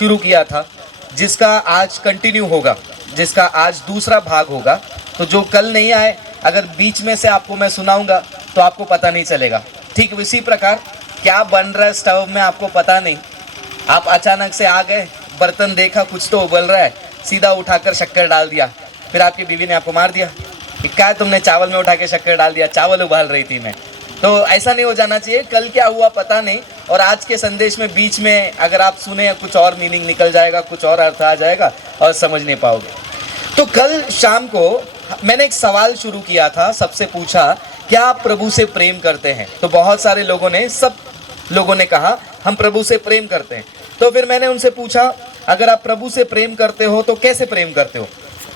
शुरू किया था, जिसका आज कंटिन्यू होगा, जिसका आज दूसरा भाग होगा। तो जो कल नहीं आए, अगर बीच में से आपको मैं सुनाऊंगा तो आपको पता नहीं चलेगा। ठीक इसी प्रकार क्या बन रहा है स्टोव में आपको पता नहीं, आप अचानक से आ गए, बर्तन देखा कुछ तो उबल रहा है, सीधा उठाकर शक्कर डाल दिया, फिर आपकी बीवी ने आपको मार दिया कि क्या तुमने चावल में उठा के शक्कर डाल दिया, चावल उबाल रही थी मैं। तो ऐसा नहीं हो जाना चाहिए। कल क्या हुआ पता नहीं, और आज के संदेश में बीच में अगर आप सुने कुछ और मीनिंग निकल जाएगा, कुछ और अर्थ आ जाएगा और समझ नहीं पाओगे। तो कल शाम को मैंने एक सवाल शुरू किया था, सबसे पूछा क्या आप प्रभु से प्रेम करते हैं। तो बहुत सारे लोगों ने, सब लोगों ने कहा हम प्रभु से प्रेम करते हैं। तो फिर मैंने उनसे पूछा अगर आप प्रभु से प्रेम करते हो तो कैसे प्रेम करते हो।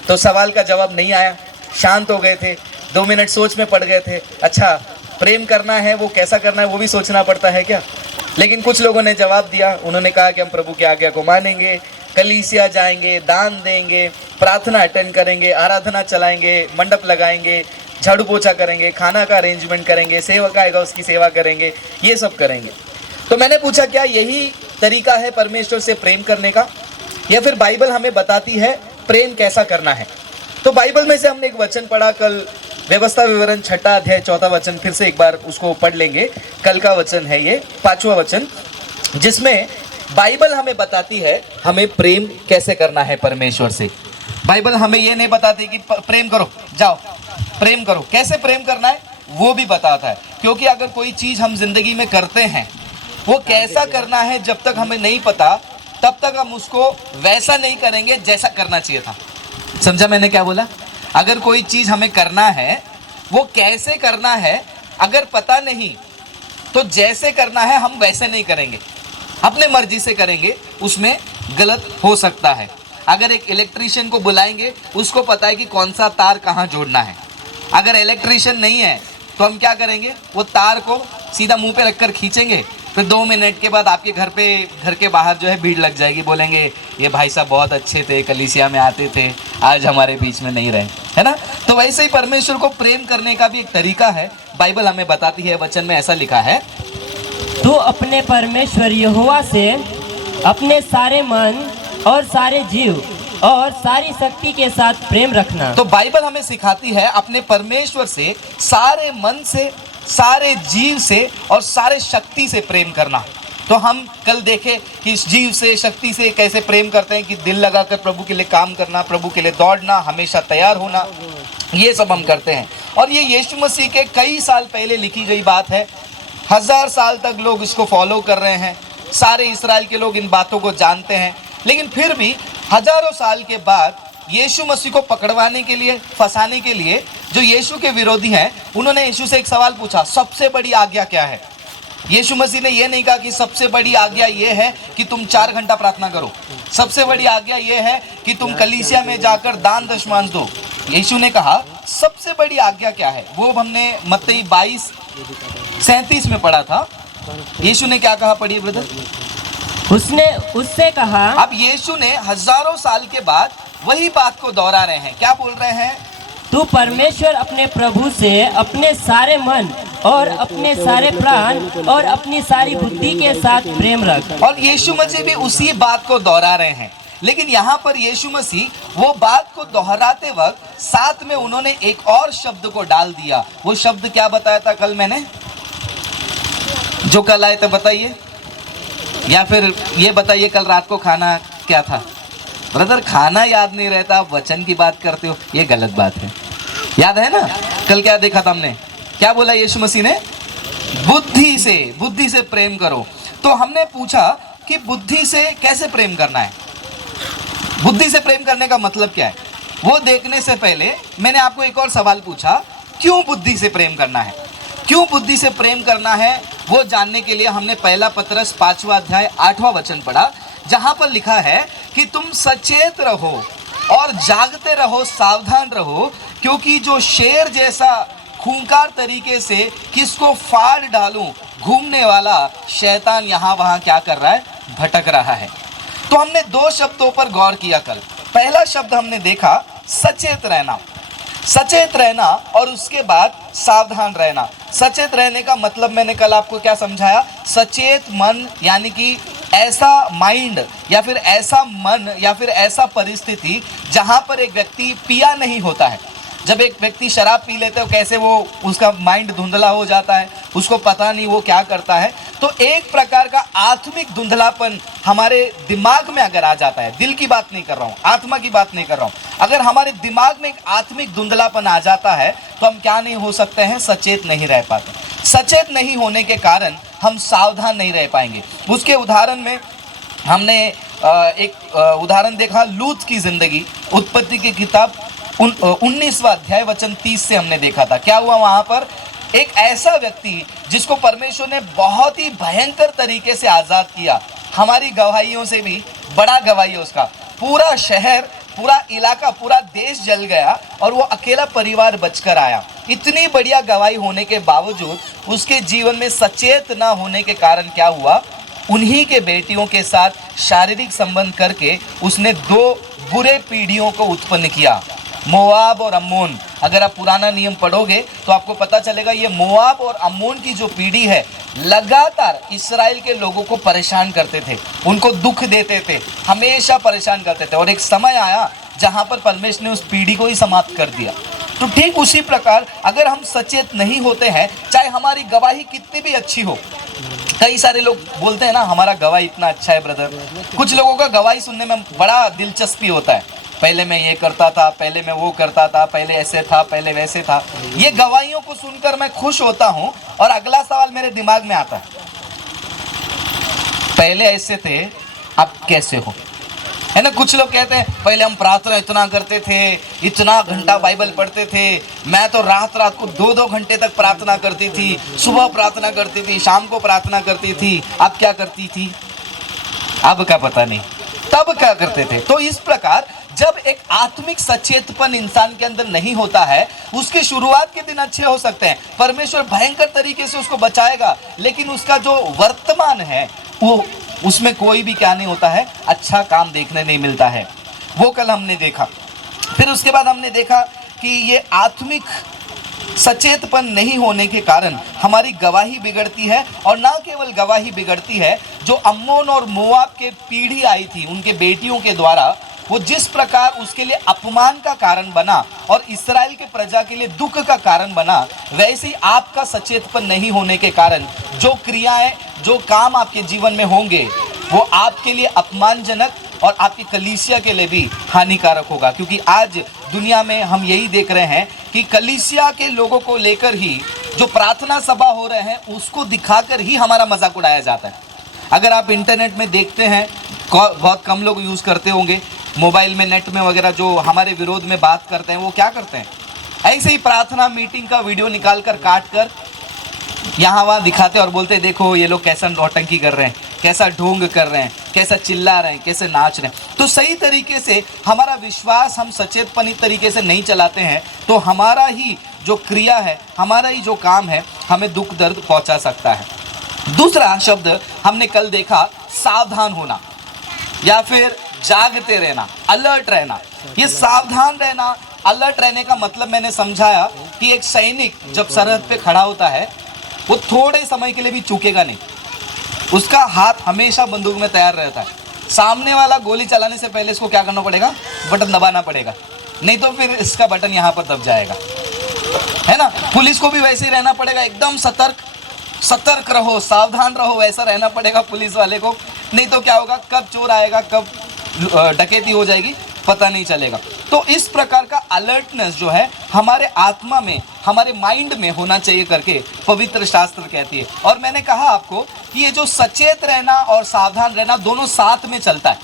तो सवाल का जवाब नहीं आया, शांत हो गए थे, 2 मिनट सोच में पड़ गए थे। अच्छा, प्रेम करना है वो कैसा करना है वो भी सोचना पड़ता है क्या। लेकिन कुछ लोगों ने जवाब दिया, उन्होंने कहा कि हम प्रभु की आज्ञा को मानेंगे, कलीसिया जाएंगे, दान देंगे, प्रार्थना अटेंड करेंगे, आराधना चलाएंगे, मंडप लगाएंगे, झाड़ू पोछा करेंगे, खाना का अरेंजमेंट करेंगे, सेवक आएगा उसकी सेवा करेंगे, ये सब करेंगे। तो मैंने पूछा क्या यही तरीका है परमेश्वर से प्रेम करने का, या फिर बाइबल हमें बताती है प्रेम कैसा करना है। तो बाइबल में से हमने एक वचन पढ़ा कल, व्यवस्था विवरण 6 अध्याय 4 वचन, फिर से एक बार उसको पढ़ लेंगे। कल का वचन है ये 5वां वचन, जिसमें बाइबल हमें बताती है हमें प्रेम कैसे करना है परमेश्वर से। बाइबल हमें ये नहीं बताती कि प्रेम करो, जाओ प्रेम करो, कैसे प्रेम करना है वो भी बताता है। क्योंकि अगर कोई चीज़ हम जिंदगी में करते हैं, वो कैसा करना है जब तक हमें नहीं पता, तब तक हम उसको वैसा नहीं करेंगे जैसा करना चाहिए था। समझा मैंने क्या बोला। अगर कोई चीज़ हमें करना है, वो कैसे करना है अगर पता नहीं, तो जैसे करना है हम वैसे नहीं करेंगे, अपने मर्जी से करेंगे, उसमें गलत हो सकता है। अगर एक इलेक्ट्रीशियन को बुलाएंगे, उसको पता है कि कौन सा तार कहाँ जोड़ना है। अगर इलेक्ट्रीशियन नहीं है तो हम क्या करेंगे, वो तार को सीधा मुंह पे रखकर खींचेंगे, फिर 2 मिनट के बाद आपके घर के बाहर जो है भीड़ लग जाएगी, बोलेंगे ये भाई साहब बहुत अच्छे थे, कलीसिया में आते थे, आज हमारे बीच में नहीं रहे, है ना। तो वैसे ही परमेश्वर को प्रेम करने का भी एक तरीका है, बाइबल हमें बताती है। वचन में ऐसा लिखा है, तो अपने परमेश्वर यहोवा से अपने सारे मन और सारे जीव और सारी शक्ति के साथ प्रेम रखना। तो बाइबल हमें सिखाती है अपने परमेश्वर से सारे मन से, सारे जीव से और सारे शक्ति से प्रेम करना। तो हम कल देखे कि इस जीव से, शक्ति से कैसे प्रेम करते हैं, कि दिल लगाकर प्रभु के लिए काम करना, प्रभु के लिए दौड़ना, हमेशा तैयार होना, ये सब हम करते हैं। और ये यीशु मसीह के कई साल पहले लिखी गई बात है, 1000 साल तक लोग इसको फॉलो कर रहे हैं, सारे इस्राएल के लोग इन बातों को जानते हैं। लेकिन फिर भी हजारों साल के बाद यीशु मसीह को पकड़वाने के लिए, फंसाने के लिए जो यीशु के विरोधी हैं, उन्होंने यीशु से एक सवाल पूछा, सबसे बड़ी आज्ञा क्या है। यीशु मसीह ने ये नहीं कहा कि सबसे बड़ी आज्ञा ये है कि तुम 4 घंटा प्रार्थना करो, सबसे बड़ी आज्ञा ये है कि तुम कलीसिया में जाकर दान दशमांश दो। यीशु ने कहा सबसे बड़ी आज्ञा क्या है, वो हमने मत्ती 22:37 में पढ़ा था। यीशु ने क्या कहा, पढ़िए ब्रदर। उसने उससे कहा, अब यीशु ने हजारों साल के बाद वही बात को दोहरा रहे हैं। क्या बोल रहे हैं, तू परमेश्वर अपने प्रभु से अपने सारे मन और अपने सारे प्राण और अपनी सारी बुद्धि के साथ प्रेम रख। और यीशु मसीह भी उसी बात को दोहरा रहे हैं। लेकिन यहाँ पर यीशु मसीह वो बात को दोहराते वक्त साथ में उन्होंने एक और शब्द को डाल दिया। वो शब्द क्या बताया था कल मैंने, जो कल आए थे बताइए, या फिर ये बताइए कल रात को खाना क्या था। ब्रदर खाना याद नहीं रहता, आप वचन की बात करते हो, ये गलत बात है। याद है ना कल क्या देखा था हमने, क्या बोला यीशु मसीह ने, बुद्धि से प्रेम करो। तो हमने पूछा कि बुद्धि से कैसे प्रेम करना है, बुद्धि से प्रेम करने का मतलब क्या है। वो देखने से पहले मैंने आपको एक और सवाल पूछा, क्यों बुद्धि से प्रेम करना है, क्यों बुद्धि से प्रेम करना है, वो जानने के लिए हमने पहला पतरस 5वां अध्याय 8वां वचन पढ़ा, जहां पर लिखा है कि तुम सचेत रहो और जागते रहो, सावधान रहो, क्योंकि जो शेर जैसा खूंखार तरीके से किसको फाड़ डालूं घूमने वाला शैतान यहाँ वहाँ क्या कर रहा है, भटक रहा है। तो हमने 2 शब्दों पर गौर किया कल। पहला शब्द हमने देखा सचेत रहना, सचेत रहना, और उसके बाद सावधान रहना। सचेत रहने का मतलब मैंने कल आपको क्या समझाया, सचेत मन यानी कि ऐसा माइंड या फिर ऐसा मन या फिर ऐसा परिस्थिति जहां पर एक व्यक्ति पिया नहीं होता है। जब एक व्यक्ति शराब पी लेते हो कैसे वो उसका माइंड धुंधला हो जाता है, उसको पता नहीं वो क्या करता है। तो एक प्रकार का आत्मिक धुंधलापन हमारे दिमाग में अगर आ जाता है, दिल की बात नहीं कर रहा हूँ, आत्मा की बात नहीं कर रहा हूँ, अगर हमारे दिमाग में एक आत्मिक धुंधलापन आ जाता है तो हम क्या नहीं हो सकते हैं, सचेत नहीं रह पाते। सचेत नहीं होने के कारण हम सावधान नहीं रह पाएंगे। उसके उदाहरण में हमने एक उदाहरण देखा, लूत की जिंदगी, उत्पत्ति की किताब 19वां अध्याय वचन 30 से हमने देखा था। क्या हुआ वहां पर, एक ऐसा व्यक्ति जिसको परमेश्वर ने बहुत ही भयंकर तरीके से आजाद किया, हमारी गवाहियों से भी बड़ा गवाही उसका, पूरा शहर, पूरा इलाका, पूरा देश जल गया और वो अकेला परिवार बचकर आया। इतनी बढ़िया गवाही होने के बावजूद उसके जीवन में सचेत ना होने के कारण क्या हुआ, उन्हीं के बेटियों के साथ शारीरिक संबंध करके उसने 2 बुरे पीढ़ियों को उत्पन्न किया, मोआब और अम्मोन। अगर आप पुराना नियम पढ़ोगे तो आपको पता चलेगा ये मोआब और अम्मोन की जो पीढ़ी है लगातार इस्राएल के लोगों को परेशान करते थे, उनको दुख देते थे, हमेशा परेशान करते थे। और एक समय आया जहां पर परमेश्वर ने उस पीढ़ी को ही समाप्त कर दिया। तो ठीक उसी प्रकार अगर हम सचेत नहीं होते हैं, चाहे हमारी गवाही कितनी भी अच्छी हो, कई सारे लोग बोलते हैं ना हमारा गवाही इतना अच्छा है ब्रदर, कुछ लोगों का गवाही सुनने में बड़ा दिलचस्पी होता है, पहले मैं ये करता था, पहले मैं वो करता था, पहले ऐसे था, पहले वैसे था। ये गवाहियों को सुनकर मैं खुश होता हूं और अगला सवाल मेरे दिमाग में आता है, पहले ऐसे थे अब कैसे हो, है ना। कुछ लोग कहते हैं पहले हम प्रार्थना इतना करते थे, इतना घंटा बाइबल पढ़ते थे, मैं तो रात रात को 2-2 घंटे तक प्रार्थना करती थी, सुबह प्रार्थना करती थी, शाम को प्रार्थना करती थी। अब क्या करती थी, अब का पता नहीं, तब क्या करते थे। तो इस प्रकार जब एक आत्मिक सचेतपन इंसान के अंदर नहीं होता है, उसके शुरुआत के दिन अच्छे हो सकते हैं, परमेश्वर भयंकर तरीके से उसको बचाएगा, लेकिन उसका जो वर्तमान है वो उसमें कोई भी क्या नहीं होता है, अच्छा काम देखने नहीं मिलता है। वो कल हमने देखा। फिर उसके बाद हमने देखा कि ये आत्मिक सचेतपन नहीं होने के कारण हमारी गवाही बिगड़ती है, और ना केवल गवाही बिगड़ती है, जो अम्मोन और मोआब के पीढ़ी आई थी उनके बेटियों के द्वारा, वो जिस प्रकार उसके लिए अपमान का कारण बना और इस्राएल के प्रजा के लिए दुख का कारण बना, वैसे ही आपका सचेतपन नहीं होने के कारण जो क्रियाएं, जो काम आपके जीवन में होंगे वो आपके लिए अपमानजनक और आपकी कलीसिया के लिए भी हानिकारक होगा। क्योंकि आज दुनिया में हम यही देख रहे हैं कि कलीसिया के लोगों को लेकर ही जो प्रार्थना सभा हो रहे हैं उसको दिखाकर ही हमारा मजाक उड़ाया जाता है। अगर आप इंटरनेट में देखते हैं, बहुत कम लोग यूज़ करते होंगे, मोबाइल में, नेट में वगैरह जो हमारे विरोध में बात करते हैं, वो क्या करते हैं, ऐसे ही प्रार्थना मीटिंग का वीडियो निकाल कर काट कर यहाँ वहाँ दिखाते और बोलते देखो ये लोग कैसा नौटंकी कर रहे हैं, कैसा ढोंग कर रहे हैं, कैसा चिल्ला रहे हैं, कैसे नाच रहे हैं। तो सही तरीके से हमारा विश्वास हम सचेतपनी तरीके से नहीं चलाते हैं तो हमारा ही जो क्रिया है, हमारा ही जो काम है, हमें दुख दर्द पहुँचा सकता है। दूसरा शब्द हमने कल देखा, सावधान होना या फिर जागते रहना, अलर्ट रहना। ये सावधान रहना, अलर्ट रहने का मतलब मैंने समझाया कि एक सैनिक जब सरहद पे खड़ा होता है वो थोड़े समय के लिए भी चूकेगा नहीं, उसका हाथ हमेशा बंदूक में तैयार रहता है। सामने वाला गोली चलाने से पहले इसको क्या करना पड़ेगा, बटन दबाना पड़ेगा, नहीं तो फिर इसका बटन यहाँ पर दब जाएगा, है ना। पुलिस को भी वैसे ही रहना पड़ेगा, एकदम सतर्क रहो, सावधान रहो, वैसा रहना पड़ेगा पुलिस वाले को, नहीं तो क्या होगा, कब चोर आएगा, कब डकैती हो जाएगी, पता नहीं चलेगा। तो इस प्रकार का अलर्टनेस जो है हमारे आत्मा में, हमारे माइंड में होना चाहिए करके पवित्र शास्त्र कहती है। और मैंने कहा आपको कि ये जो सचेत रहना और सावधान रहना दोनों साथ में चलता है।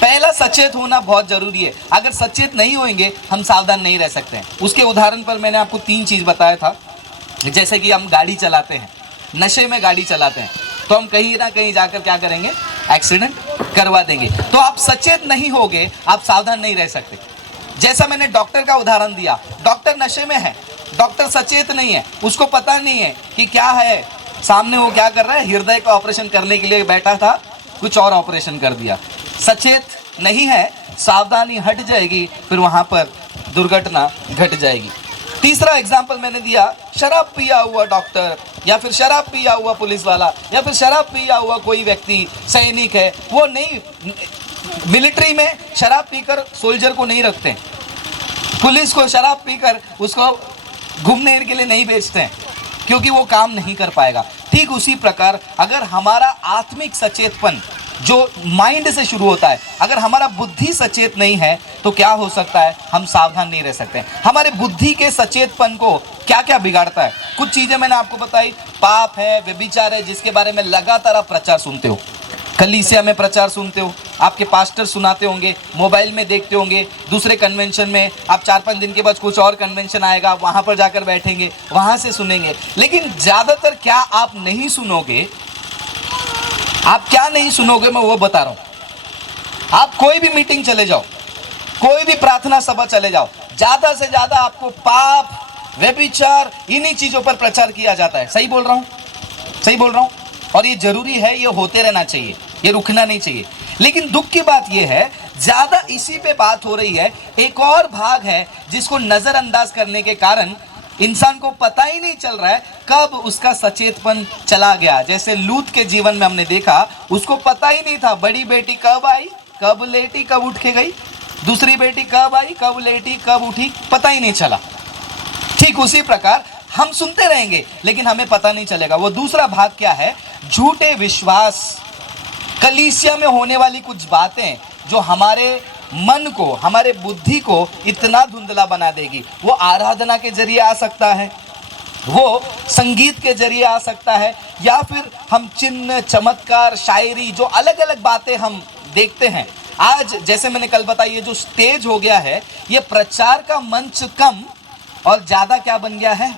पहला सचेत होना बहुत जरूरी है, अगर सचेत नहीं होंगे हम सावधान नहीं रह सकते हैं। उसके उदाहरण पर मैंने आपको 3 चीज़ बताया था। जैसे कि हम गाड़ी चलाते हैं, नशे में गाड़ी चलाते हैं, तो हम कहीं ना कहीं जाकर क्या करेंगे, एक्सीडेंट करवा देंगे। तो आप सचेत नहीं होगे, आप सावधान नहीं रह सकते। जैसा मैंने डॉक्टर का उदाहरण दिया, डॉक्टर नशे में है, डॉक्टर सचेत नहीं है, उसको पता नहीं है कि क्या है सामने, वो क्या कर रहा है, हृदय का ऑपरेशन करने के लिए बैठा था, कुछ और ऑपरेशन कर दिया। सचेत नहीं है, सावधानी हट जाएगी, फिर वहाँ पर दुर्घटना घट जाएगी। तीसरा एग्जाम्पल मैंने दिया, शराब पिया हुआ डॉक्टर या फिर शराब पिया हुआ पुलिस वाला या फिर शराब पिया हुआ कोई व्यक्ति सैनिक है, वो नहीं, मिलिट्री में शराब पीकर सोल्जर को नहीं रखते, पुलिस को शराब पीकर उसको घूमने के लिए नहीं भेजते हैं, क्योंकि वो काम नहीं कर पाएगा। ठीक उसी प्रकार अगर हमारा आत्मिक सचेतपन जो माइंड से शुरू होता है, अगर हमारा बुद्धि सचेत नहीं है तो क्या हो सकता है, हम सावधान नहीं रह सकते। हमारे बुद्धि के सचेतपन को क्या क्या बिगाड़ता है, कुछ चीज़ें मैंने आपको बताई। पाप है, व्यभिचार है, जिसके बारे में लगातार आप प्रचार सुनते हो, कलीसिया में प्रचार सुनते हो, आपके पास्टर सुनाते होंगे, मोबाइल में देखते होंगे, दूसरे कन्वेंशन में आप 4-5 दिन के बाद कुछ और कन्वेंशन आएगा, वहाँ पर जाकर बैठेंगे, वहाँ से सुनेंगे। लेकिन ज़्यादातर क्या आप नहीं सुनोगे, आप क्या नहीं सुनोगे मैं वो बता रहा हूँ। आप कोई भी मीटिंग चले जाओ, कोई भी प्रार्थना सभा चले जाओ, ज़्यादा से ज़्यादा आपको पाप, व्यभिचार, इन्हीं चीज़ों पर प्रचार किया जाता है। सही बोल रहा हूँ, सही बोल रहा हूँ। और ये जरूरी है, ये होते रहना चाहिए, ये रुकना नहीं चाहिए। लेकिन दुख की बात ये है, ज़्यादा इसी पे बात हो रही है। एक और भाग है जिसको नज़रअंदाज करने के कारण इंसान को पता ही नहीं चल रहा है कब उसका सचेतपन चला गया। जैसे लूत के जीवन में हमने देखा, उसको पता ही नहीं था बड़ी बेटी कब आई, कब लेटी, कब उठ के गई, दूसरी बेटी कब आई, कब लेटी, कब उठी, पता ही नहीं चला। ठीक उसी प्रकार हम सुनते रहेंगे लेकिन हमें पता नहीं चलेगा। वो दूसरा भाग क्या है, झूठे विश्वास। कलीसिया में होने वाली कुछ बातें जो हमारे मन को, हमारे बुद्धि को इतना धुंधला बना देगी। वो आराधना के जरिए आ सकता है, वो संगीत के जरिए आ सकता है, या फिर हम चिन्ह, चमत्कार, शायरी, जो अलग अलग बातें हम देखते हैं। आज जैसे मैंने कल बताया, ये जो स्टेज हो गया है, ये प्रचार का मंच कम और ज़्यादा क्या बन गया है,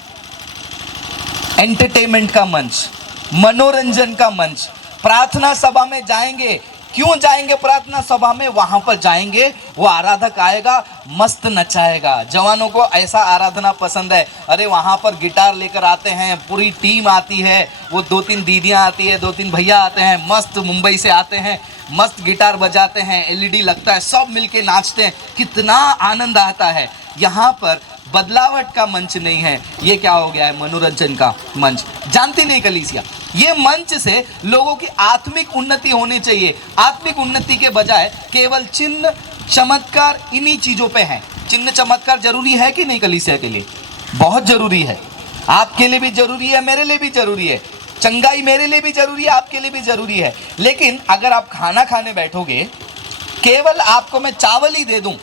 एंटरटेनमेंट का मंच, मनोरंजन का मंच। प्रार्थना सभा में जाएंगे, क्यों जाएंगे प्रार्थना सभा में, वहां पर जाएंगे, वो आराधक आएगा, मस्त नचाएगा। जवानों को ऐसा आराधना पसंद है, अरे वहां पर गिटार लेकर आते हैं, पूरी टीम आती है, वो 2-3 दीदियां आती है, 2-3 भैया आते हैं, मस्त मुंबई से आते हैं, मस्त गिटार बजाते हैं, एलईडी लगता है, सब मिलके नाचते हैं, कितना आनंद आता है। यहाँ पर बदलावट का मंच नहीं है, ये क्या हो गया है, मनोरंजन का मंच। जानती नहीं कलीसिया, ये मंच से लोगों की आत्मिक उन्नति होनी चाहिए। आत्मिक उन्नति के बजाय केवल चिन्ह, चमत्कार, इन्हीं चीज़ों पे है। चिन्ह चमत्कार जरूरी है कि नहीं कलीसिया के लिए? बहुत जरूरी है, आपके लिए भी जरूरी है, मेरे लिए भी जरूरी है। चंगाई मेरे लिए भी जरूरी है, आपके लिए भी जरूरी है। लेकिन अगर आप खाना खाने बैठोगे, केवल आपको मैं चावल ही दे दूं,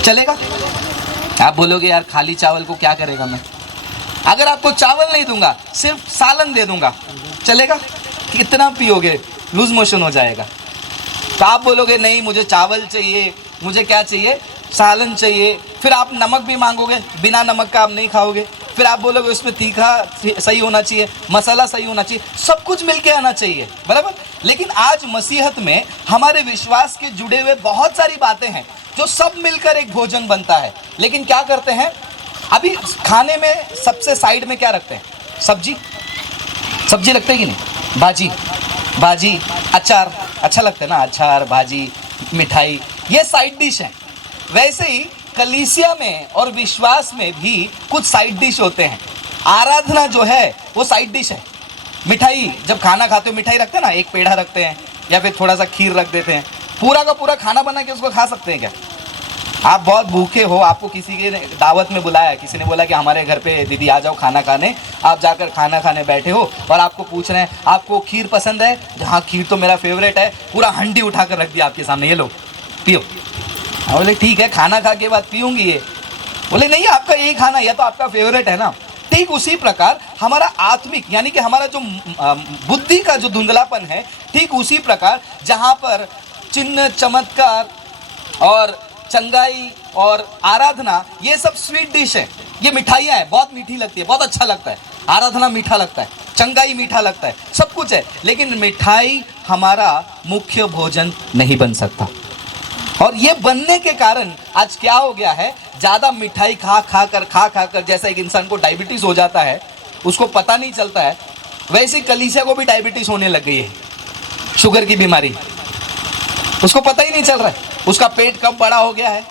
चलेगा? आप बोलोगे यार खाली चावल को क्या करेगा मैं। अगर आपको चावल नहीं दूंगा, सिर्फ सालन दे दूंगा, चलेगा? कितना पियोगे, लूज मोशन हो जाएगा। तो आप बोलोगे नहीं मुझे चावल चाहिए, मुझे क्या चाहिए, सालन चाहिए। फिर आप नमक भी मांगोगे, बिना नमक का आप नहीं खाओगे। फिर आप बोलोगे उसमें तीखा सही होना चाहिए, मसाला सही होना चाहिए, सब कुछ मिलके आना चाहिए, बराबर। लेकिन आज मसीहत में हमारे विश्वास के जुड़े हुए बहुत सारी बातें हैं जो सब मिलकर एक भोजन बनता है। लेकिन क्या करते हैं, अभी खाने में सबसे साइड में क्या रखते हैं, सब्जी, सब्जी रखते हैं कि नहीं, भाजी, अचार, अच्छा लगता है ना, अचार, भाजी, मिठाई, ये साइड डिश है। वैसे ही कलीसिया में और विश्वास में भी कुछ साइड डिश होते हैं। आराधना जो है वो साइड डिश है। मिठाई, जब खाना खाते हो मिठाई रखते हैं ना, एक पेड़ा रखते हैं या फिर थोड़ा सा खीर रख देते हैं। पूरा का पूरा खाना बना के उसको खा सकते हैं क्या? आप बहुत भूखे हो, आपको किसी के दावत में बुलाया, किसी ने बोला कि हमारे घर पे दीदी आ जाओ खाना खाने, आप जाकर खाना खाने बैठे हो और आपको पूछ रहे हैं आपको खीर पसंद है? हाँ खीर तो मेरा फेवरेट है। पूरा हंडी उठाकर रख दिया आपके सामने, ये लो पियो। बोले ठीक है, खाना खा के बाद पीऊंगी ये। बोले नहीं, आपका यही खाना, यह तो आपका फेवरेट है ना। ठीक उसी प्रकार हमारा आत्मिक यानी कि हमारा जो बुद्धि का जो धुंधलापन है, ठीक उसी प्रकार जहाँ पर चिन्ह, चमत्कार और चंगाई और आराधना, ये सब स्वीट डिश है, ये मिठाइयाँ हैं, बहुत मीठी लगती है, बहुत अच्छा लगता है। आराधना मीठा लगता है, चंगाई मीठा लगता है, सब कुछ है। लेकिन मिठाई हमारा मुख्य भोजन नहीं बन सकता। और ये बनने के कारण आज क्या हो गया है, ज़्यादा मिठाई खा कर जैसा एक इंसान को डायबिटीज़ हो जाता है, उसको पता नहीं चलता है, वैसे कलीसिया को भी डायबिटीज़ होने लग गई है, शुगर की बीमारी, उसको पता ही नहीं चल रहा है, उसका पेट कब बड़ा हो गया है,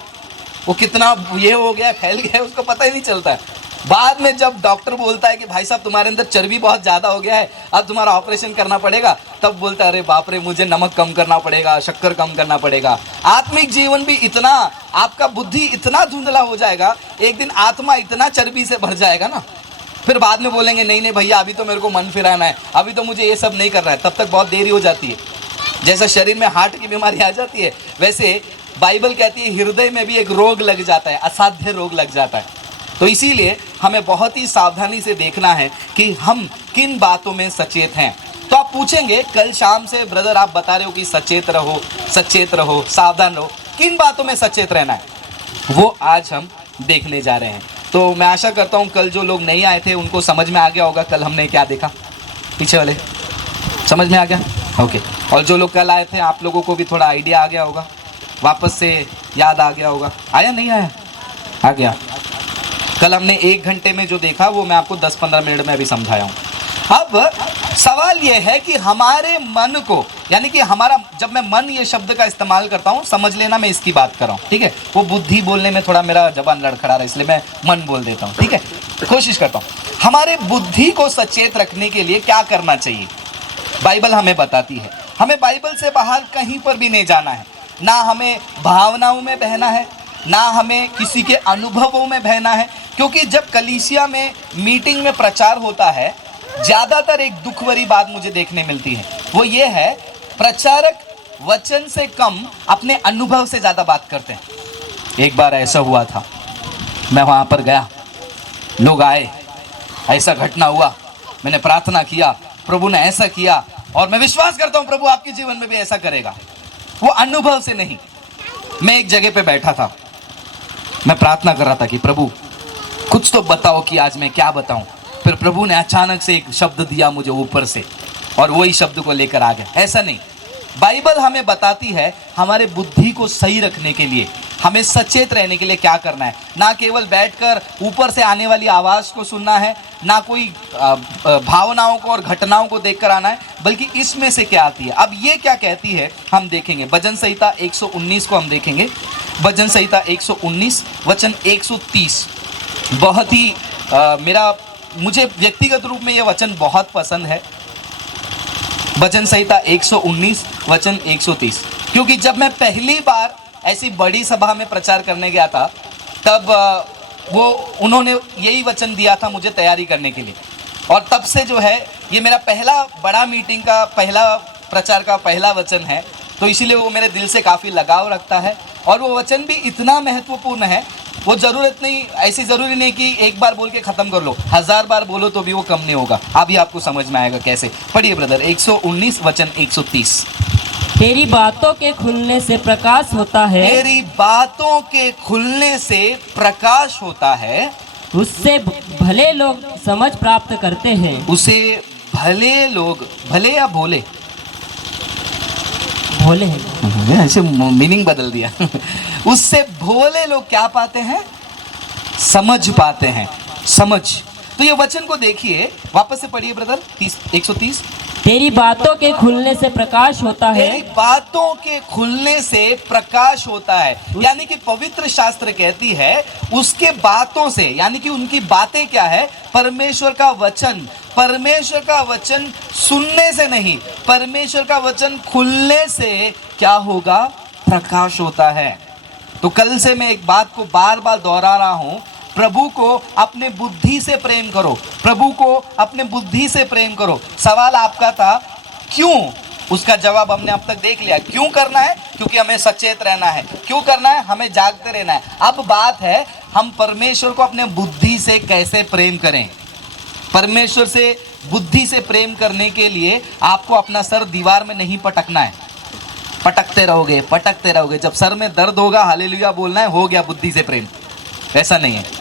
वो कितना ये हो गया, फैल गया, उसको पता ही नहीं चलता है। बाद में जब डॉक्टर बोलता है कि भाई साहब तुम्हारे अंदर चर्बी बहुत ज़्यादा हो गया है, अब तुम्हारा ऑपरेशन करना पड़ेगा, तब बोलता है अरे बाप रे, मुझे नमक कम करना पड़ेगा, शक्कर कम करना पड़ेगा। आत्मिक जीवन भी इतना, आपका बुद्धि इतना धुंधला हो जाएगा, एक दिन आत्मा इतना चर्बी से भर जाएगा ना, फिर बाद में बोलेंगे नहीं नहीं भैया अभी तो मेरे को मन फिराना है, अभी तो मुझे ये सब नहीं करना है, तब तक बहुत देरी हो जाती है। जैसा शरीर में हार्ट की बीमारी आ जाती है, वैसे बाइबल कहती है हृदय में भी एक रोग लग जाता है, असाध्य रोग लग जाता है। तो इसीलिए हमें बहुत ही सावधानी से देखना है कि हम किन बातों में सचेत हैं। तो आप पूछेंगे कल शाम से ब्रदर आप बता रहे हो कि सचेत रहो, सावधान रहो, किन बातों में सचेत रहना है, वो आज हम देखने जा रहे हैं। तो मैं आशा करता हूँ कल जो लोग नहीं आए थे उनको समझ में आ गया होगा कल हमने क्या देखा, पीछे वाले समझ में आ गया, ओके। और जो लोग कल आए थे आप लोगों को भी थोड़ा आइडिया आ गया होगा, वापस से याद आ गया होगा, आया नहीं आया, आ गया। कल हमने 1 घंटे में जो देखा वो मैं आपको 10-15 मिनट में अभी समझाया हूँ। अब सवाल ये है कि हमारे मन को, यानी कि हमारा, जब मैं मन ये शब्द का इस्तेमाल करता हूँ समझ लेना मैं इसकी बात कर रहा हूँ, ठीक है। वो बुद्धि बोलने में थोड़ा मेरा जबान लड़खड़ा रहा है इसलिए मैं मन बोल देता हूँ, ठीक है। कोशिश करता हूँ, हमारे बुद्धि को सचेत रखने के लिए क्या करना चाहिए, बाइबल हमें बताती है। हमें बाइबल से बाहर कहीं पर भी नहीं जाना है, ना हमें भावनाओं में बहना है, ना हमें किसी के अनुभवों में बहना है। क्योंकि जब कलीसिया में मीटिंग में प्रचार होता है, ज़्यादातर एक दुख भरी बात मुझे देखने मिलती है, वो ये है प्रचारक वचन से कम अपने अनुभव से ज़्यादा बात करते हैं। एक बार ऐसा हुआ था, मैं वहाँ पर गया, लोग आए, ऐसा घटना हुआ, मैंने प्रार्थना किया, प्रभु ने ऐसा किया, और मैं विश्वास करता हूँ प्रभु आपके जीवन में भी ऐसा करेगा। वो अनुभव से नहीं। मैं एक जगह पे बैठा था, मैं प्रार्थना कर रहा था कि प्रभु कुछ तो बताओ कि आज मैं क्या बताऊं। फिर प्रभु ने अचानक से एक शब्द दिया मुझे ऊपर से, और वही शब्द को लेकर आ गया। ऐसा नहीं, बाइबल हमें बताती है हमारे बुद्धि को सही रखने के लिए, हमें सचेत रहने के लिए क्या करना है। ना केवल बैठकर ऊपर से आने वाली आवाज़ को सुनना है, ना कोई भावनाओं को और घटनाओं को देखकर आना है, बल्कि इसमें से क्या आती है। अब ये क्या कहती है हम देखेंगे, भजन संहिता 119 को हम देखेंगे। भजन संहिता 119 वचन 130 बहुत ही मुझे व्यक्तिगत रूप में यह वचन बहुत पसंद है। भजन संहिता 119 वचन 130, क्योंकि जब मैं पहली बार ऐसी बड़ी सभा में प्रचार करने गया था, तब उन्होंने यही वचन दिया था मुझे तैयारी करने के लिए, और तब से जो है ये मेरा पहला बड़ा मीटिंग का पहला प्रचार का पहला वचन है। तो इसीलिए वो मेरे दिल से काफ़ी लगाव रखता है, और वो वचन भी इतना महत्वपूर्ण है, वो ज़रूरत नहीं, ऐसी ज़रूरी नहीं कि एक बार बोल के ख़त्म कर लो, 1000 बार बोलो तो भी वो कम नहीं होगा। अभी आपको समझ में आएगा कैसे। पढ़िए ब्रदर, 119 वचन 130। तेरी बातों के खुलने से प्रकाश होता है, तेरी बातों के खुलने से प्रकाश होता है, उससे भले लोग समझ प्राप्त करते हैं। उसे भले लोग, भले या भोले, भोले हैं, ऐसे मीनिंग बदल दिया उससे भोले लोग क्या पाते हैं, समझ पाते हैं, समझ। तो ये वचन को देखिए, वापस से पढ़िए ब्रदर, 130। तेरी बातों के खुलने से प्रकाश होता है, तेरी बातों के खुलने से प्रकाश होता है। यानी कि पवित्र शास्त्र कहती है उसके बातों से, यानी कि उनकी बातें क्या है, परमेश्वर का वचन। परमेश्वर का वचन सुनने से नहीं, परमेश्वर का वचन खुलने से क्या होगा, प्रकाश होता है। तो कल से मैं एक बात को बार बार दोहरा रहा हूं, प्रभु को अपने बुद्धि से प्रेम करो, प्रभु को अपने बुद्धि से प्रेम करो। सवाल आपका था क्यों, उसका जवाब हमने अब तक देख लिया। क्यों करना है, क्योंकि हमें सचेत रहना है। क्यों करना है, हमें जागते रहना है। अब बात है हम परमेश्वर को अपने बुद्धि से कैसे प्रेम करें। परमेश्वर से बुद्धि से प्रेम करने के लिए आपको अपना सर दीवार में नहीं पटकना है। पटकते रहोगे, जब सर में दर्द होगा हालेलुया बोलना है, हो गया बुद्धि से प्रेम। ऐसा नहीं है।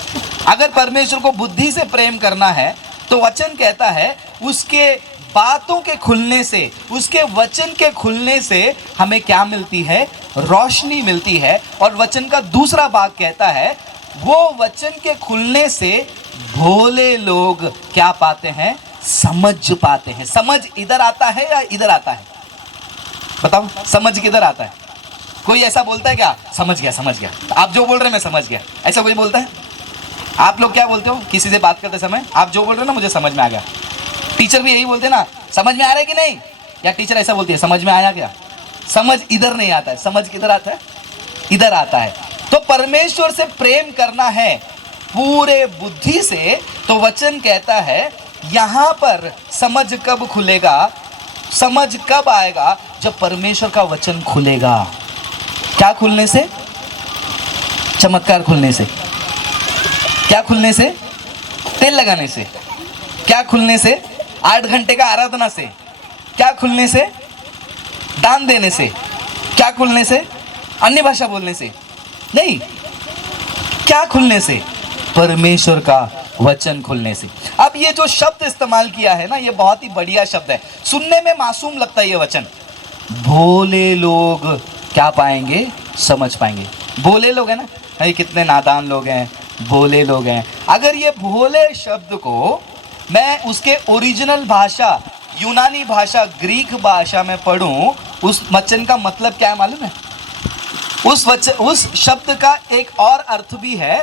अगर परमेश्वर को बुद्धि से प्रेम करना है तो वचन कहता है उसके बातों के खुलने से, उसके वचन के खुलने से हमें क्या मिलती है, रोशनी मिलती है। और वचन का दूसरा भाग कहता है वो वचन के खुलने से भोले लोग क्या पाते हैं, समझ पाते हैं। समझ इधर आता है या इधर आता है, बताओ, समझ किधर आता है, कोई ऐसा बोलता है क्या, समझ गया समझ गया, आप जो बोल रहे हैं मैं समझ गया, ऐसा कोई बोलता है? आप लोग क्या बोलते हो किसी से बात करते समय, आप जो बोल रहे हो ना मुझे समझ में आ गया। टीचर भी यही बोलते हैं ना, समझ में आ रहा है कि नहीं, या टीचर ऐसा बोलती है समझ में आया क्या? समझ इधर नहीं आता है, समझ किधर आता है, इधर आता है। तो परमेश्वर से प्रेम करना है पूरे बुद्धि से, तो वचन कहता है यहां पर समझ कब खुलेगा, समझ कब आएगा, जब परमेश्वर का वचन खुलेगा। क्या खुलने से? चमत्कार खुलने से। क्या खुलने से? तेल लगाने से। क्या खुलने से? 8 घंटे का आराधना से। क्या खुलने से? दान देने से। क्या खुलने से? अन्य भाषा बोलने से नहीं। क्या खुलने से? परमेश्वर का वचन खुलने से। अब ये जो शब्द इस्तेमाल किया है ना, ये बहुत ही बढ़िया शब्द है, सुनने में मासूम लगता है ये वचन। भोले लोग क्या पाएंगे, समझ पाएंगे। भोले लोग हैं ना, भाई कितने नादान लोग हैं, भोले लोग हैं। अगर ये भोले शब्द को मैं उसके ओरिजिनल भाषा, यूनानी भाषा, ग्रीक भाषा में पढ़ूं, उस वचन का मतलब क्या है मालूम है? उस शब्द का एक और अर्थ भी है,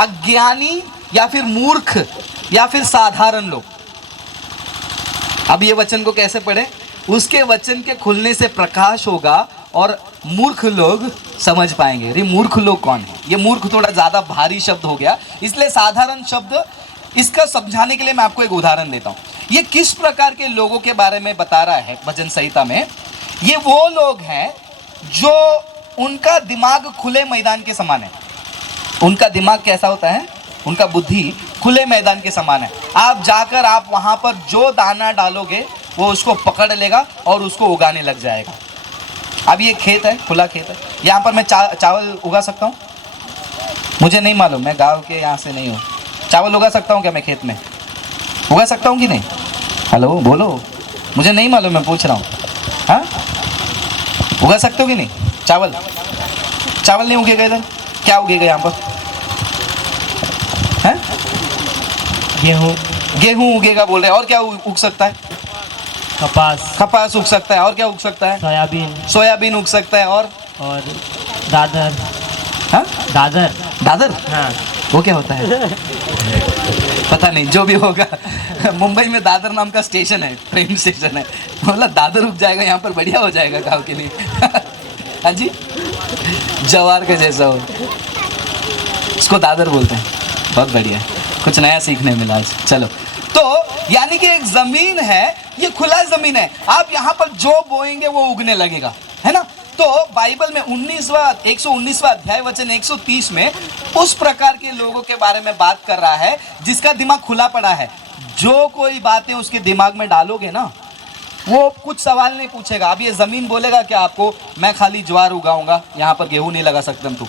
अज्ञानी या फिर मूर्ख या फिर साधारण लोग। अब ये वचन को कैसे पढ़े? उसके वचन के खुलने से प्रकाश होगा और मूर्ख लोग समझ पाएंगे। अरे मूर्ख लोग कौन है? ये मूर्ख थोड़ा ज़्यादा भारी शब्द हो गया, इसलिए साधारण शब्द, इसका समझाने के लिए मैं आपको एक उदाहरण देता हूँ। ये किस प्रकार के लोगों के बारे में बता रहा है भजन संहिता में? ये वो लोग हैं जो उनका दिमाग खुले मैदान के समान है। उनका दिमाग कैसा होता है? उनका बुद्धि खुले मैदान के समान है। आप जाकर आप वहाँ पर जो दाना डालोगे वो उसको पकड़ लेगा और उसको उगाने लग जाएगा। अब ये खेत है, खुला खेत है, यहाँ पर मैं चावल उगा सकता हूँ? मुझे नहीं मालूम, मैं गांव के यहाँ से नहीं हूँ। चावल उगा सकता हूँ क्या मैं खेत में? उगा सकता हूँ कि नहीं? हेलो बोलो, मुझे नहीं मालूम, मैं पूछ रहा हूँ। हाँ, उगा सकते हो कि नहीं चावल? चावल नहीं उगेगा इधर, क्या उगेगा यहाँ पर? है गेहूँ। गेहूँ उगेगा बोल रहे हैं। और क्या उग सकता है? कपास। कपास उग सकता है। और क्या उग सकता है? सोयाबीन। सोयाबीन उग सकता है। और दादर। हाँ, दादर। दादर, हाँ, वो क्या होता है? पता नहीं, जो भी होगा। मुंबई में दादर नाम का स्टेशन है, ट्रेन स्टेशन है, मतलब दादर उग जाएगा यहाँ पर, बढ़िया हो जाएगा गाँव के लिए। हाँ जी, जवार के जैसा हो, इसको दादर बोलते हैं। बहुत बढ़िया, कुछ नया सीखने मिला आज। चलो, तो यानी कि एक जमीन है, ये खुला जमीन है, आप यहाँ पर जो बोएंगे वो उगने लगेगा, है ना? तो बाइबल में 119वां अध्याय वचन 130 में उस प्रकार के लोगों के बारे में बात कर रहा है जिसका दिमाग खुला पड़ा है। जो कोई बातें उसके दिमाग में डालोगे ना, वो कुछ सवाल नहीं पूछेगा। अब ये जमीन बोलेगा क्या आपको, मैं खाली ज्वार उगाऊंगा, यहाँ पर गेहूं नहीं लगा सकता तू,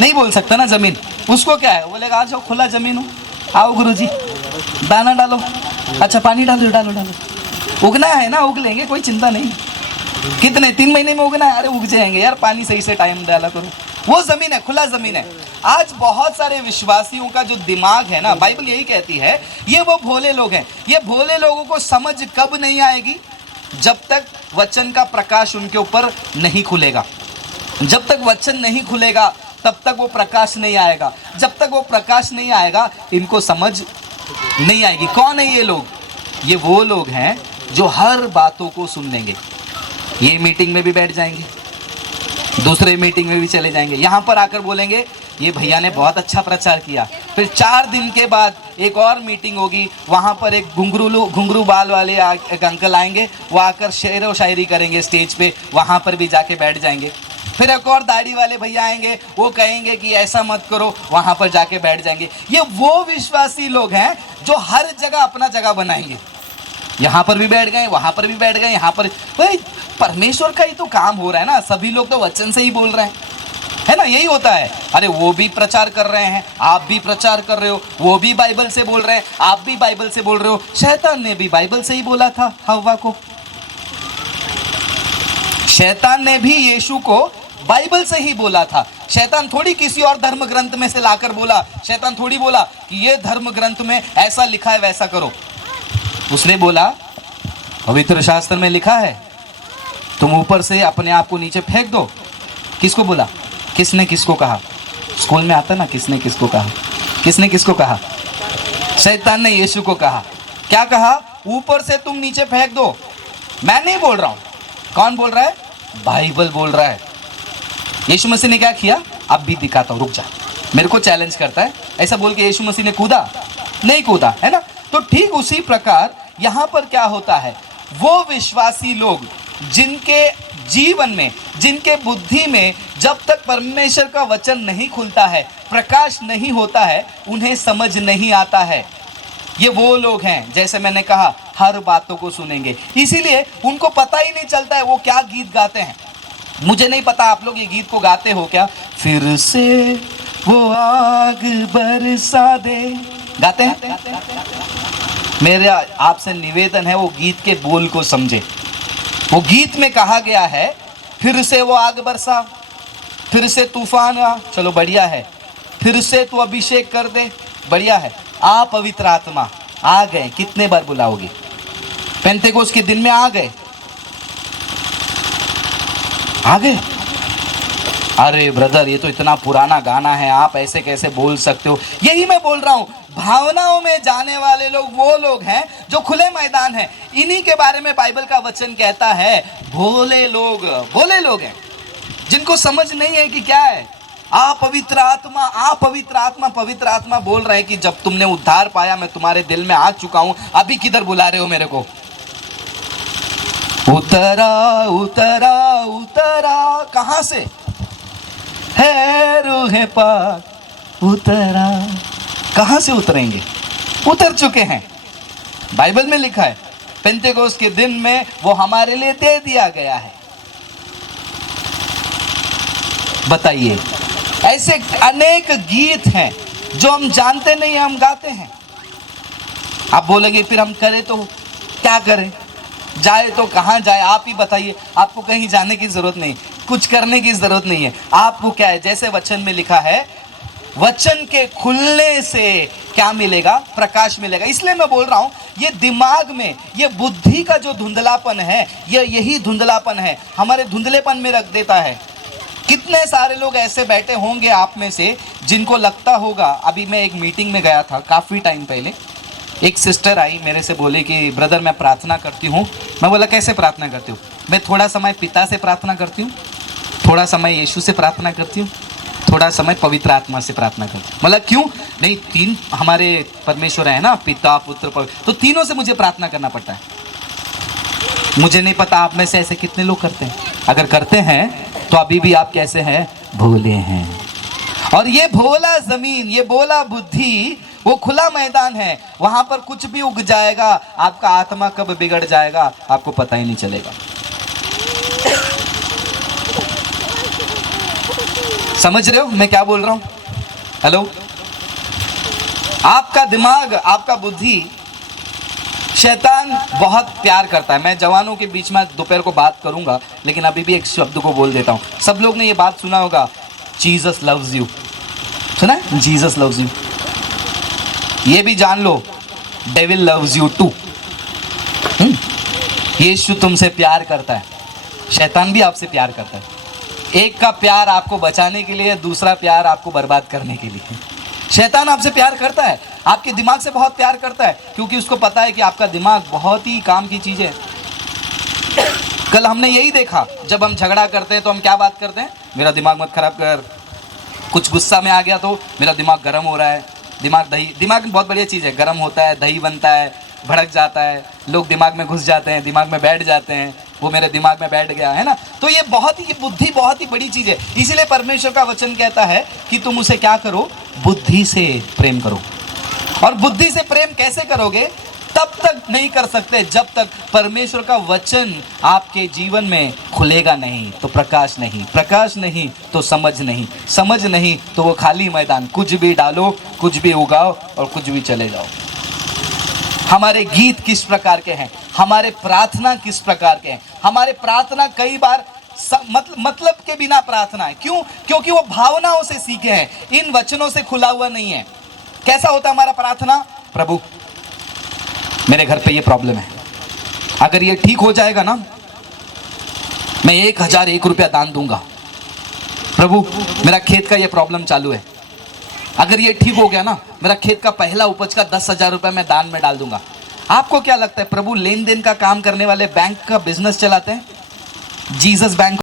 नहीं बोल सकता ना जमीन। उसको क्या है, बोलेगा आ जाओ, खुला जमीन हो, आओ गुरुजी, दाना डालो, अच्छा पानी डालो, डालो डालो, उगना है ना, उग लेंगे, कोई चिंता नहीं। कितने 3 महीने में उगना है? अरे उग जाएंगे यार, पानी सही से टाइम डाला करो। वो जमीन है, खुला जमीन है। आज बहुत सारे विश्वासियों का जो दिमाग है ना, बाइबल यही कहती है, ये वो भोले लोग हैं। ये भोले लोगों को समझ कब नहीं आएगी? जब तक वचन का प्रकाश उनके ऊपर नहीं खुलेगा। जब तक वचन नहीं खुलेगा तब तक वो प्रकाश नहीं आएगा। जब तक वो प्रकाश नहीं आएगा इनको समझ नहीं आएगी। कौन है ये लोग? ये वो लोग हैं जो हर बातों को सुन लेंगे। ये मीटिंग में भी बैठ जाएंगे, दूसरे मीटिंग में भी चले जाएंगे, यहाँ पर आकर बोलेंगे ये भैया ने बहुत अच्छा प्रचार किया। फिर 4 दिन के बाद एक और मीटिंग होगी, वहाँ पर एक घुंघरू बाल वाले एक अंकल आएंगे, वो आकर शेर व शायरी करेंगे स्टेज पे, वहाँ पर भी जाके बैठ जाएंगे। फिर एक और दाढ़ी वाले भैया आएंगे, वो कहेंगे कि ऐसा मत करो, वहाँ पर जाके बैठ जाएंगे। ये वो विश्वासी लोग हैं जो हर जगह अपना जगह बनाएंगे। यहाँ पर भी बैठ गए, वहाँ पर भी बैठ गए, यहाँ पर। भाई परमेश्वर का ही तो काम हो रहा है ना, सभी लोग तो वचन से ही बोल रहे हैं, है ना? यही होता है। अरे वो भी प्रचार कर रहे हैं, आप भी प्रचार कर रहे हो, वो भी बाइबल से बोल रहे हैं, आप भी बाइबल से बोल रहे हो। शैतान ने भी बाइबल से ही बोला था हव्वा को। शैतान ने भी यीशु को बाइबल से ही बोला था। शैतान थोड़ी किसी और धर्म ग्रंथ में से लाकर बोला। शैतान थोड़ी बोला कि ये धर्म ग्रंथ में ऐसा लिखा है वैसा करो। उसने बोला पवित्र शास्त्र में लिखा है, तुम ऊपर से अपने आप को नीचे फेंक दो किसको बोला? किसने किसको कहा? स्कूल में आता ना, किसने किसको कहा? किसने किसको कहा? शैतान ने यीशु को कहा। क्या कहा? ऊपर से तुम नीचे फेंक दो। मैं नहीं बोल रहा हूं, कौन बोल रहा है? बाइबल बोल रहा है। यीशु मसीह ने क्या किया? अब भी दिखाता हूं, रुक जा। मेरे को चैलेंज करता है ऐसा बोल के यीशु मसीह ने कूदा? नहीं कूदा, है ना? तो ठीक उसी प्रकार यहां पर क्या होता है, वो विश्वासी लोग जिनके जीवन में, जिनके बुद्धि में जब तक परमेश्वर का वचन नहीं खुलता है, प्रकाश नहीं होता है, उन्हें समझ नहीं आता है। ये वो लोग हैं, जैसे मैंने कहा, हर बातों को सुनेंगे, इसीलिए उनको पता ही नहीं चलता है वो क्या गीत गाते हैं। मुझे नहीं पता आप लोग ये गीत को गाते हो क्या? फिर से वो आग बरसा दे, गाते हैं? मेरा आपसे निवेदन है वो गीत के बोल को समझे। वो गीत में कहा गया है फिर से वो आग बरसा, फिर से तूफान आ, चलो बढ़िया है। फिर से तू अभिषेक कर दे, बढ़िया है। आ पवित्र आत्मा, आ गए। कितने बार बुलाओगे? पेंतेकोस्त के दिन में आ गए, आ गए। अरे ब्रदर, ये तो इतना पुराना गाना है, आप ऐसे कैसे बोल सकते हो? यही मैं बोल रहा हूं, भावनाओं में जाने वाले लोग वो लोग हैं जो खुले मैदान हैं। इन्हीं के बारे में बाइबल का वचन कहता है भोले लोग, भोले लोग हैं जिनको समझ नहीं है कि क्या है। आ पवित्र आत्मा, आ पवित्र आत्मा। पवित्र आत्मा बोल रहे हैं कि जब तुमने उद्धार पाया, मैं तुम्हारे दिल में आ चुका हूं, अभी किधर बुला रहे हो मेरे को? उतरा उतरा उतरा, कहां से? है रूह पाक उतरा। कहां से उतरेंगे? उतर चुके हैं। बाइबल में लिखा है पेंतेकोस्त के दिन में वो हमारे लिए दे दिया गया है। बताइए, ऐसे अनेक गीत हैं जो हम जानते नहीं, हम गाते हैं। आप बोलेंगे फिर हम करें तो क्या करें, जाए तो कहां जाए? आप ही बताइए। आपको कहीं जाने की जरूरत नहीं, कुछ करने की जरूरत नहीं है। आपको क्या है, जैसे वचन में लिखा है, वचन के खुलने से क्या मिलेगा? प्रकाश मिलेगा। इसलिए मैं बोल रहा हूं, ये दिमाग में, ये बुद्धि का जो धुंधलापन है, ये यही धुंधलापन है, हमारे धुंधलेपन में रख देता है। कितने सारे लोग ऐसे बैठे होंगे आप में से जिनको लगता होगा, अभी मैं एक मीटिंग में गया था काफ़ी टाइम पहले, एक सिस्टर आई मेरे से, बोले कि ब्रदर मैं प्रार्थना करती हूँ। मैं बोला कैसे प्रार्थना करती हूँ? मैं थोड़ा समय पिता से प्रार्थना करती हूँ, थोड़ा समय यीशु से प्रार्थना करती हूँ, थोड़ा समय पवित्र आत्मा से प्रार्थना करती हूँ। मतलब क्यों? नहीं, तीन हमारे परमेश्वर है ना, पिता पुत्र पवित्र, तो तीनों से मुझे प्रार्थना करना पड़ता है। मुझे नहीं पता आप में से ऐसे कितने लोग करते हैं। अगर करते हैं तो अभी भी आप कैसे हैं? भोले हैं। और ये भोला जमीन, ये भोला बुद्धि, वो खुला मैदान है, वहां पर कुछ भी उग जाएगा। आपका आत्मा कब बिगड़ जाएगा आपको पता ही नहीं चलेगा। समझ रहे हो मैं क्या बोल रहा हूं? हेलो, आपका दिमाग, आपका बुद्धि, शैतान बहुत प्यार करता है। मैं जवानों के बीच में दोपहर को बात करूंगा, लेकिन अभी भी एक शब्द को बोल देता हूं। सब लोग ने ये बात सुना होगा, जीसस लव्स यू। सुना है? Jesus loves you. ये भी जान लो, डेविल लव्स यू टू। यीशु तुमसे प्यार करता है, शैतान भी आपसे प्यार करता है। एक का प्यार आपको बचाने के लिए, दूसरा प्यार आपको बर्बाद करने के लिए। शैतान आपसे प्यार करता है, आपके दिमाग से बहुत प्यार करता है, क्योंकि उसको पता है कि आपका दिमाग बहुत ही काम की चीज है। कल हमने यही देखा, जब हम झगड़ा करते हैं तो हम क्या बात करते हैं? मेरा दिमाग मत खराब कर। कुछ गुस्सा में आ गया तो मेरा दिमाग गर्म हो रहा है। दिमाग बहुत बढ़िया चीज़ है, गर्म होता है, दही बनता है, भड़क जाता है, लोग दिमाग में घुस जाते हैं, दिमाग में बैठ जाते हैं, वो मेरे दिमाग में बैठ गया है ना। तो ये बुद्धि बहुत ही बड़ी चीज़ है। इसीलिए परमेश्वर का वचन कहता है कि तुम उसे क्या करो? बुद्धि से प्रेम करो। और बुद्धि से प्रेम कैसे करोगे? तब तक नहीं कर सकते जब तक परमेश्वर का वचन आपके जीवन में खुलेगा नहीं। तो प्रकाश नहीं, प्रकाश नहीं तो समझ नहीं, समझ नहीं तो वो खाली मैदान, कुछ भी डालो, कुछ भी उगाओ और कुछ भी चले जाओ। हमारे गीत किस प्रकार के हैं, हमारे प्रार्थना किस प्रकार के हैं। हमारे प्रार्थना कई बार मतलब के बिना प्रार्थना है। क्यों? क्योंकि वो भावनाओं से सीखे हैं, इन वचनों से खुला हुआ नहीं है। कैसा होता है हमारा प्रार्थना? प्रभु मेरे घर पे ये प्रॉब्लम है, अगर ये ठीक हो जाएगा ना, मैं 1001 रुपया दान दूंगा। प्रभु मेरा खेत का ये प्रॉब्लम चालू है, अगर ये ठीक हो गया ना, मेरा खेत का पहला उपज का 10,000 रुपये मैं दान में डाल दूंगा। आपको क्या लगता है प्रभु लेन देन का काम करने वाले बैंक का बिजनेस चलाते हैं? Jesus bank